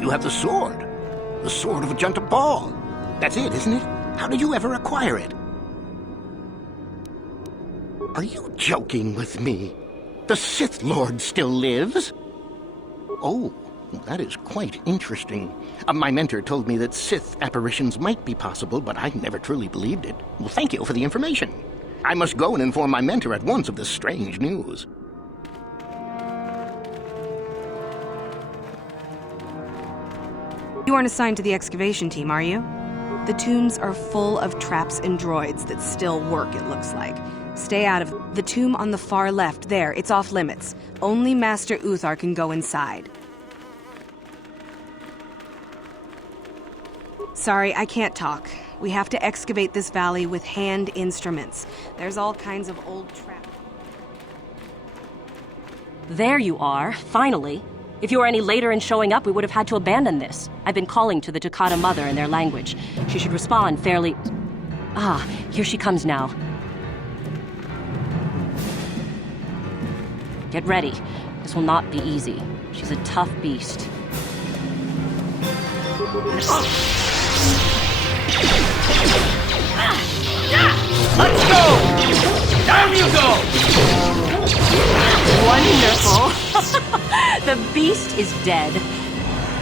You have the sword. The sword of Ajunta Ball. That's it, isn't it? How did you ever acquire it? Are you joking with me? The Sith Lord still lives? Oh, that is quite interesting. My mentor told me that Sith apparitions might be possible, but I never truly believed it. Well, thank you for the information. I must go and inform my mentor at once of this strange news. You aren't assigned to the excavation team, are you? The tombs are full of traps and droids that still work, it looks like. Stay out of the tomb on the far left. There, it's off limits. Only Master Uthar can go inside. Sorry, I can't talk. We have to excavate this valley with hand instruments. There's all kinds of old traps. There you are, finally. If you were any later in showing up, we would have had to abandon this. I've been calling to the Takata mother in their language. She should respond fairly... Ah, here she comes now. Get ready. This will not be easy. She's a tough beast. Let's go! Down you go! Wonderful! The beast is dead.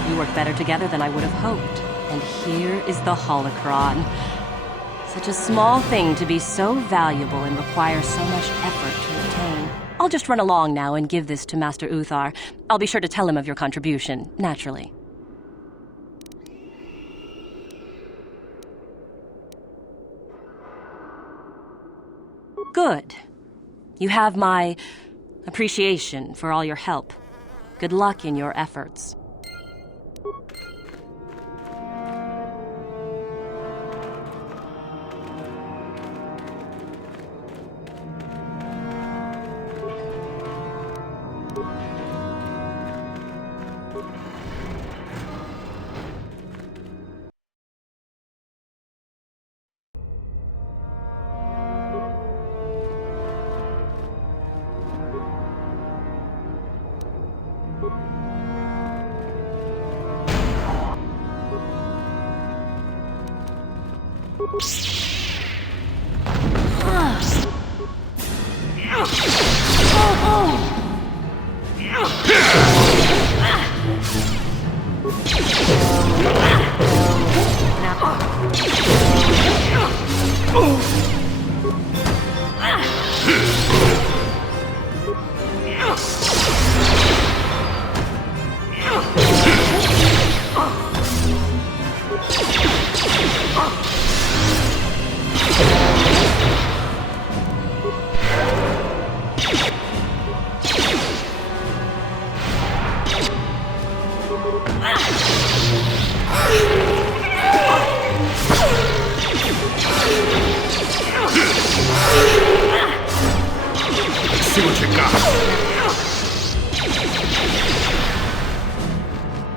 We work better together than I would have hoped. And here is the holocron. Such a small thing to be so valuable and require so much effort to obtain. I'll just run along now and give this to Master Uthar. I'll be sure to tell him of your contribution, naturally. Good. You have my appreciation for all your help. Good luck in your efforts. See what you got.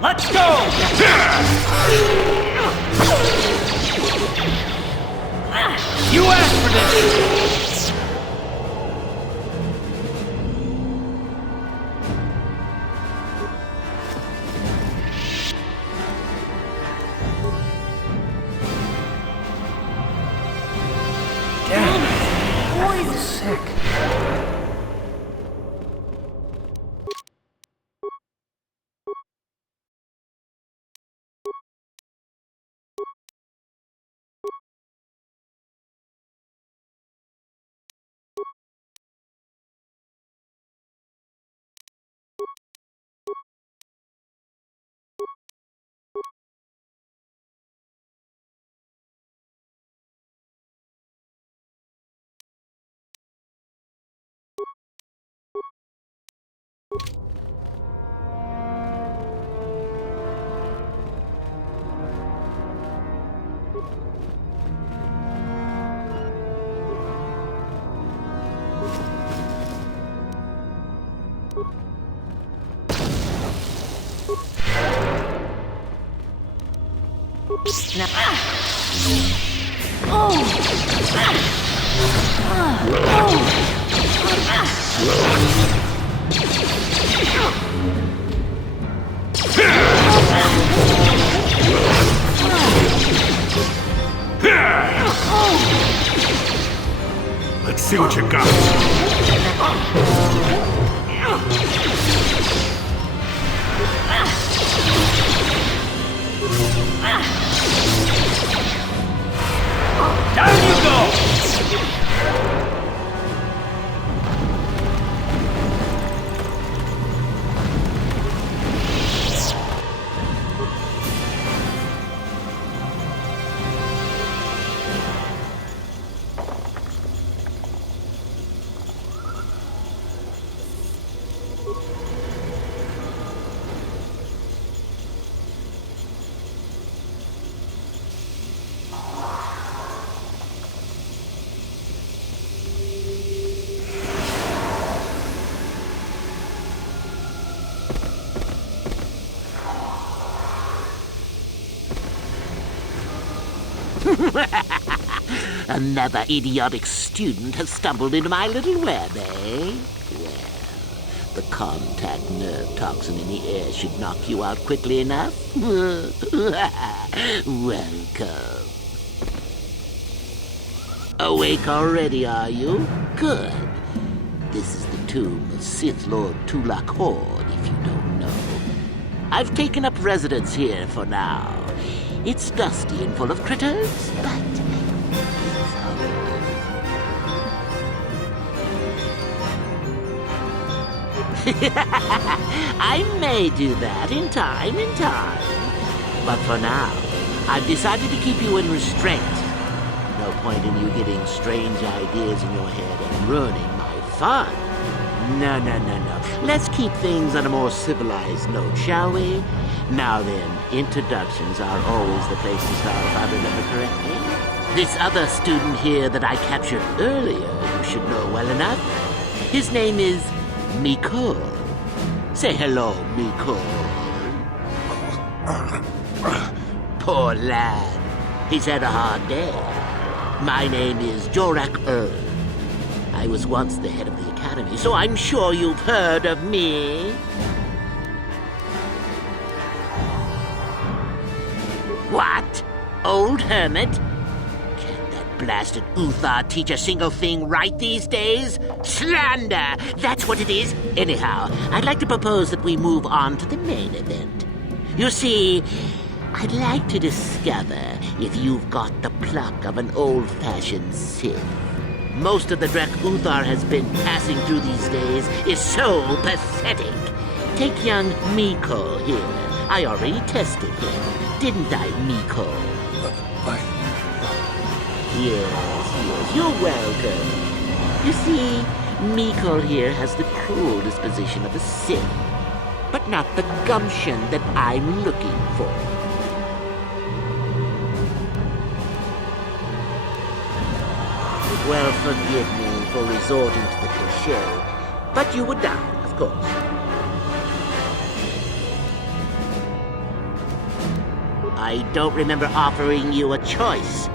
Let's go! You asked for this! Damn it! Boy, is sick. Oh! Let's see what you got. Down you go! Another idiotic student has stumbled into my little web, eh? Well, the contact nerve toxin in the air should knock you out quickly enough. Welcome. Awake already, are you? Good. This is the tomb of Sith Lord Tulak Hord, if you don't know. I've taken up residence here for now. It's dusty and full of critters, but it's home. I may do that in time. But for now, I've decided to keep you in restraint. No point in you getting strange ideas in your head and ruining my fun. No. Let's keep things on a more civilized note, shall we? Now then, introductions are always the place to start if I remember correctly. This other student here that I captured earlier, you should know well enough. His name is Miko. Say hello, Miko. Poor lad. He's had a hard day. My name is Jorak Ur. I was once the head of the academy, so I'm sure you've heard of me. What? Old hermit? Can't that blasted Uthar teach a single thing right these days? Slander! That's what it is. Anyhow, I'd like to propose that we move on to the main event. You see, I'd like to discover if you've got the pluck of an old-fashioned Sith. Most of the dreck Uthar has been passing through these days is so pathetic. Take young Miko here. I already tested him. Didn't I, Miko? Yes, you're welcome. You see, Miko here has the cruel disposition of a Sith, but not the gumption that I'm looking for. Well, forgive me for resorting to the cliché, but you were down, of course. I don't remember offering you a choice.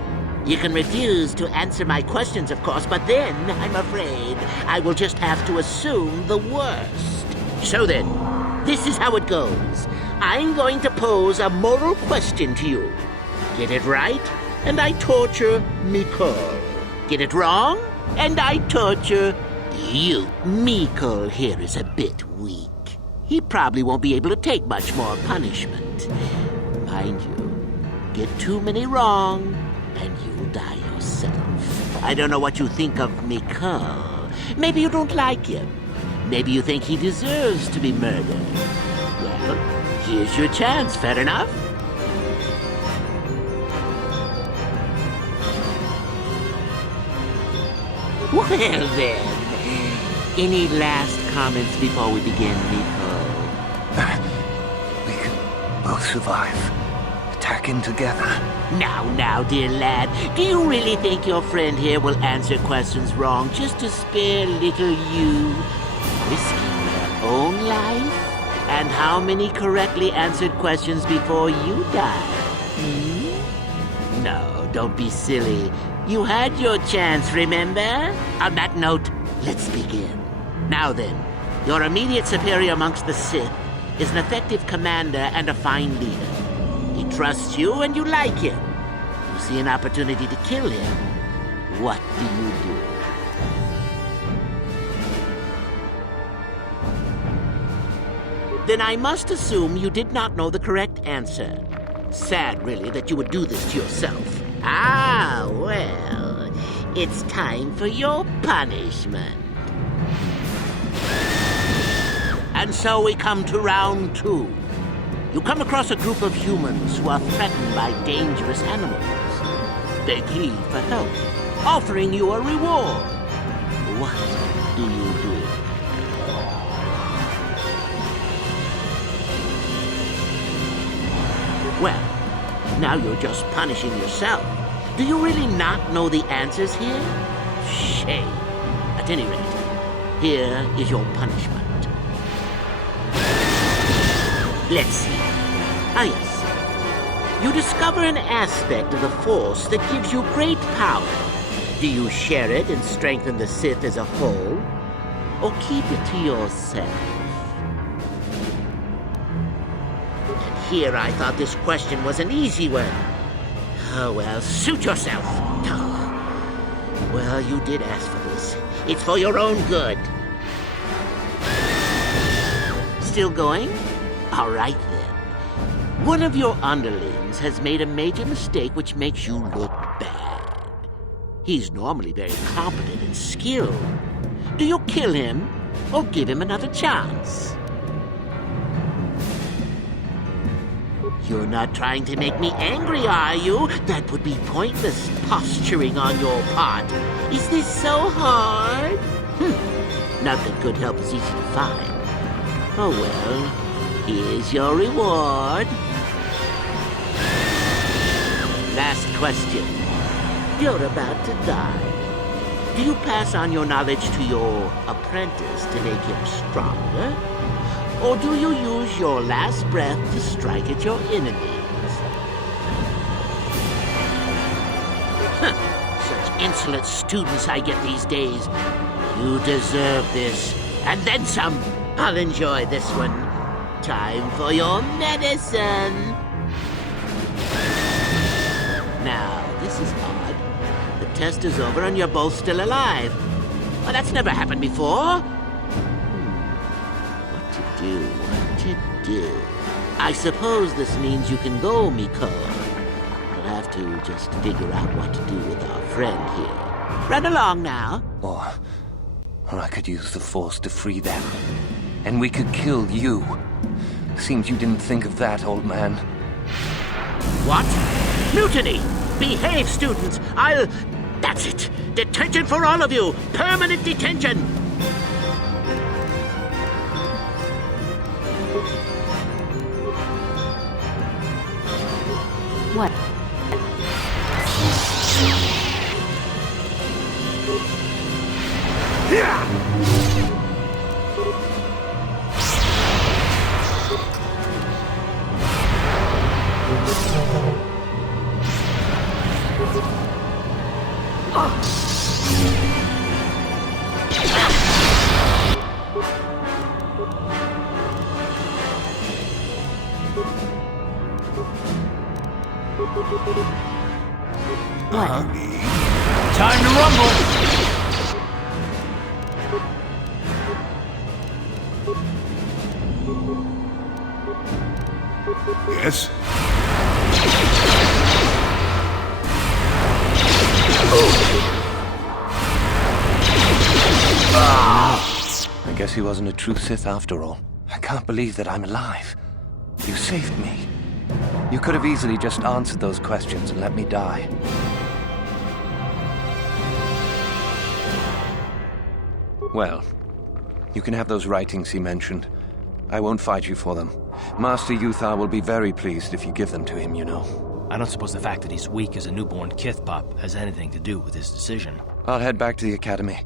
You can refuse to answer my questions, of course, but then, I'm afraid, I will just have to assume the worst. So then, this is how it goes. I'm going to pose a moral question to you. Get it right, and I torture Miko. Get it wrong, and I torture you. Miko here is a bit weak. He probably won't be able to take much more punishment. Mind you, get too many wrong, and you'll die yourself. I don't know what you think of Miko. Maybe you don't like him. Maybe you think he deserves to be murdered. Well, here's your chance, fair enough? Well then, any last comments before we begin, Miko? We can both survive. Attacking together. Now, dear lad, do you really think your friend here will answer questions wrong just to spare little you? Risking their own life? And how many correctly answered questions before you die? No, don't be silly. You had your chance, remember? On that note, let's begin. Now then, your immediate superior amongst the Sith is an effective commander and a fine leader. He trusts you and you like him. You see an opportunity to kill him. What do you do? Then I must assume you did not know the correct answer. Sad, really, that you would do this to yourself. Ah, well, it's time for your punishment. And so we come to round 2. You come across a group of humans who are threatened by dangerous animals. They plead for help, offering you a reward. What do you do? Well, now you're just punishing yourself. Do you really not know the answers here? Shame. At any rate, here is your punishment. Let's see. Ah, yes. You discover an aspect of the Force that gives you great power. Do you share it and strengthen the Sith as a whole? Or keep it to yourself? And here I thought this question was an easy one. Oh, well, suit yourself. Oh. Well, you did ask for this. It's for your own good. Still going? All right, then. One of your underlings has made a major mistake which makes you look bad. He's normally very competent and skilled. Do you kill him or give him another chance? You're not trying to make me angry, are you? That would be pointless posturing on your part. Is this so hard? Not that good help is easy to find. Oh well, here's your reward. Last question. You're about to die. Do you pass on your knowledge to your apprentice to make him stronger? Or do you use your last breath to strike at your enemies? Such insolent students I get these days. You deserve this. And then some. I'll enjoy this one. Time for your medicine. Now, this is odd. The test is over and you're both still alive. Well, that's never happened before. What to do? I suppose this means you can go, Miko. We'll have to just figure out what to do with our friend here. Run along now. Or I could use the Force to free them. And we could kill you. Seems you didn't think of that, old man. What? Mutiny! Behave, students! That's it! Detention for all of you! Permanent detention! What? Time to rumble! Yes? I guess he wasn't a true Sith after all. I can't believe that I'm alive. You saved me. You could have easily just answered those questions and let me die. Well, you can have those writings he mentioned. I won't fight you for them. Master Uthar will be very pleased if you give them to him, you know. I don't suppose the fact that he's weak as a newborn kith pup has anything to do with his decision. I'll head back to the academy.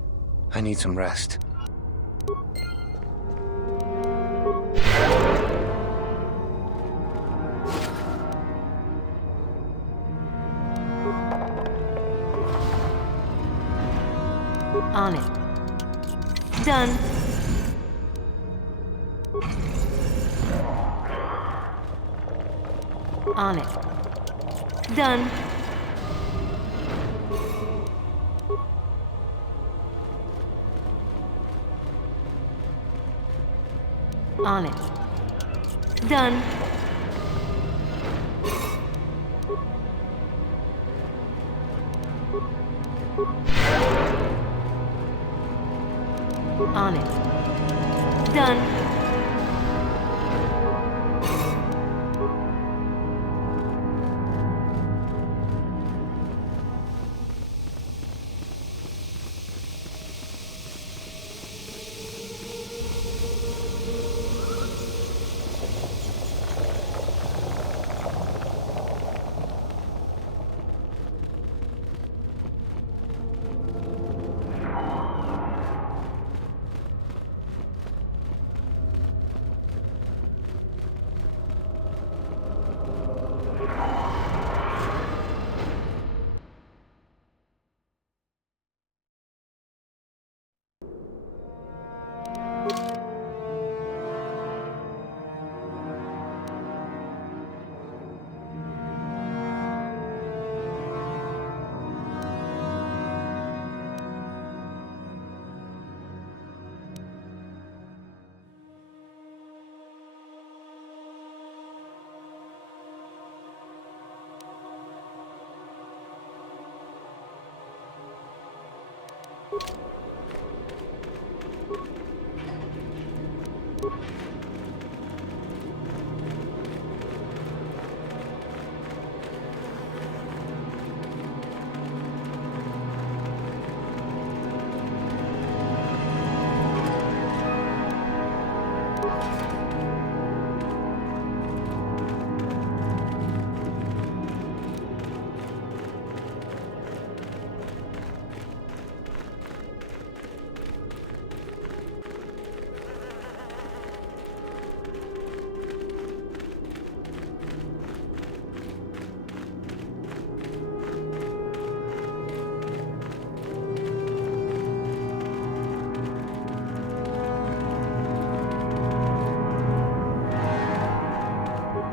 I need some rest. On it. Done. On it. Done. On it. Done. On it. Done.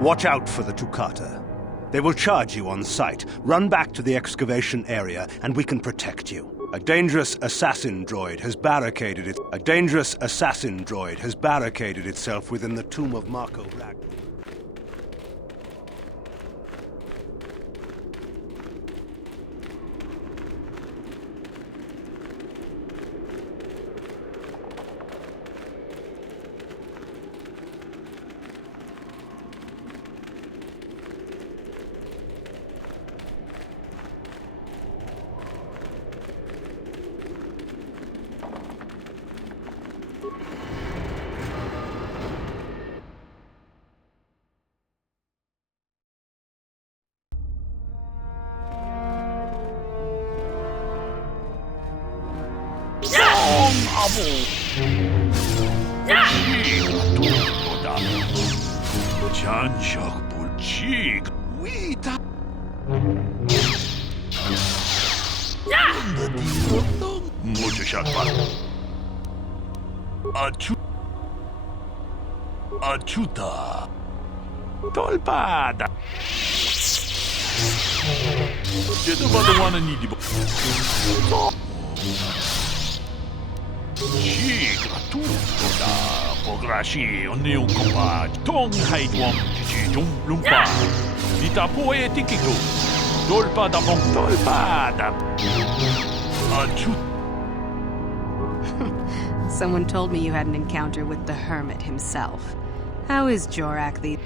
Watch out for the Tukata. They will charge you on sight. Run back to the excavation area, and we can protect you. A dangerous assassin droid has barricaded itself within the tomb of Marco Rag. 잔적 불치 위다 모조샷바 아추다 돌바다 제도 봐도 와는 이디 Chica tuda, pograshi oneu kompa, tong hai tuam chichi jung lumpa. Ita poe tikiku, dolpa da mong dolpa da. Achu. Someone told me you had an encounter with the Hermit himself. How is Jorak the...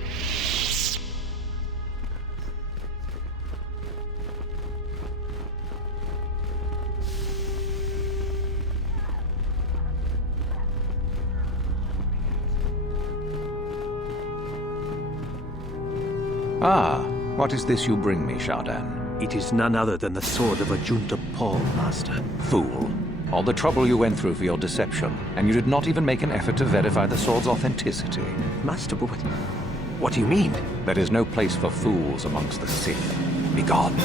Ah, what is this you bring me, Shardan? It is none other than the sword of Ajunta Paul, Master. Fool. All the trouble you went through for your deception, and you did not even make an effort to verify the sword's authenticity. Master, but what do you mean? There is no place for fools amongst the Sith. Begone.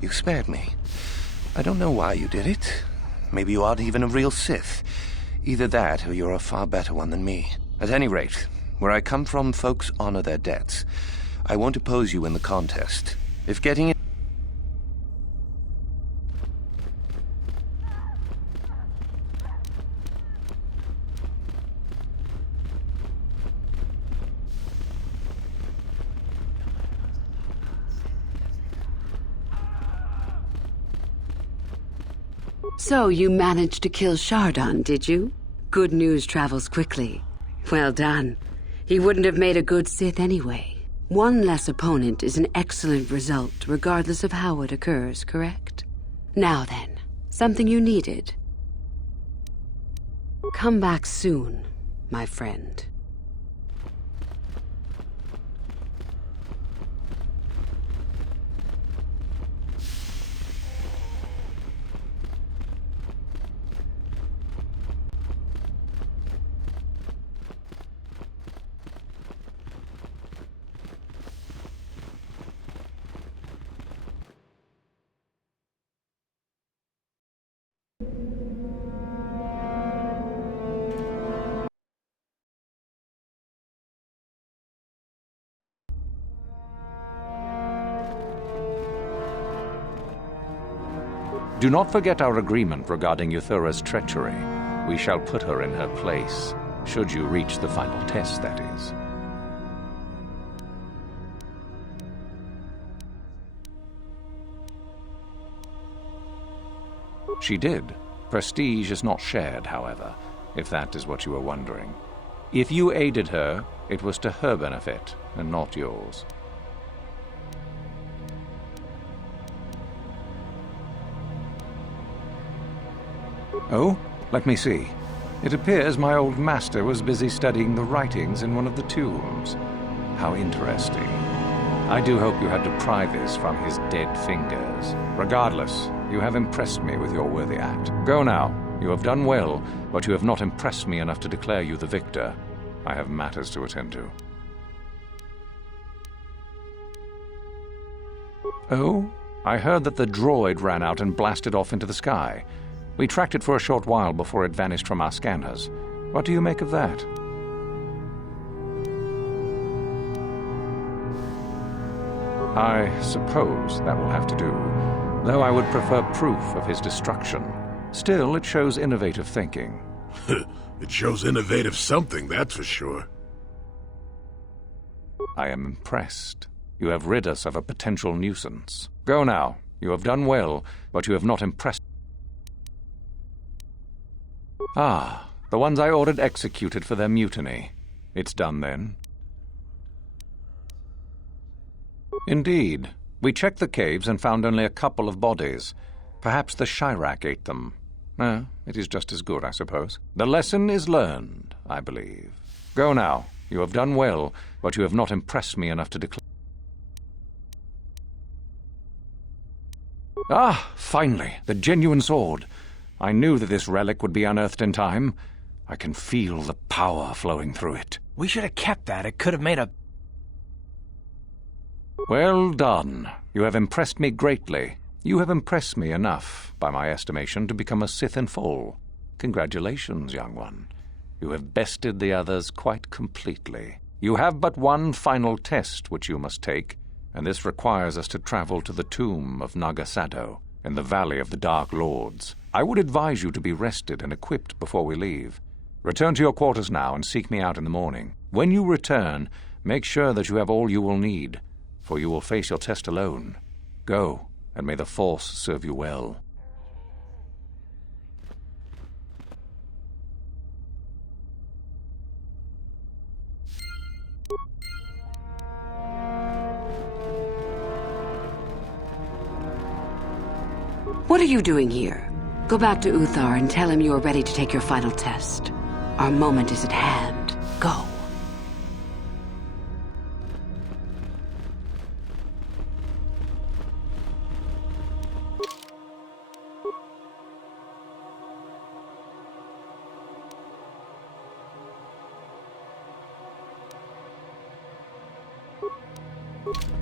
You spared me. I don't know why you did it. Maybe you aren't even a real Sith. Either that, or you're a far better one than me. At any rate, where I come from, folks honor their debts. I won't oppose you in the contest. If getting it... So you managed to kill Shardon, did you? Good news travels quickly. Well done. He wouldn't have made a good Sith anyway. One less opponent is an excellent result, regardless of how it occurs, correct? Now then, something you needed. Come back soon, my friend. Do not forget our agreement regarding Uthara's treachery. We shall put her in her place, should you reach the final test, that is. She did. Prestige is not shared, however, if that is what you were wondering. If you aided her, it was to her benefit, and not yours. Oh, let me see. It appears my old master was busy studying the writings in one of the tombs. How interesting. I do hope you had to pry this from his dead fingers. Regardless, you have impressed me with your worthy act. Go now. You have done well, but you have not impressed me enough to declare you the victor. I have matters to attend to. Oh? I heard that the droid ran out and blasted off into the sky. We tracked it for a short while before it vanished from our scanners. What do you make of that? I suppose that will have to do, though I would prefer proof of his destruction. Still, it shows innovative thinking. It shows innovative something, that's for sure. I am impressed. You have rid us of a potential nuisance. Go now. You have done well, but you have not impressed. Ah, the ones I ordered executed for their mutiny. It's done then. Indeed. We checked the caves and found only a couple of bodies. Perhaps the Shirak ate them. It is just as good, I suppose. The lesson is learned, I believe. Go now. You have done well, but you have not impressed me enough to declare. Ah, finally, the genuine sword. I knew that this relic would be unearthed in time. I can feel the power flowing through it. We should have kept that. It could have made a... Well done. You have impressed me greatly. You have impressed me enough, by my estimation, to become a Sith in full. Congratulations, young one. You have bested the others quite completely. You have but one final test which you must take, and this requires us to travel to the tomb of Nagasado, in the Valley of the Dark Lords. I would advise you to be rested and equipped before we leave. Return to your quarters now and seek me out in the morning. When you return, make sure that you have all you will need, for you will face your test alone. Go, and may the Force serve you well. What are you doing here? Go back to Uthar and tell him you are ready to take your final test. Our moment is at hand. Go. You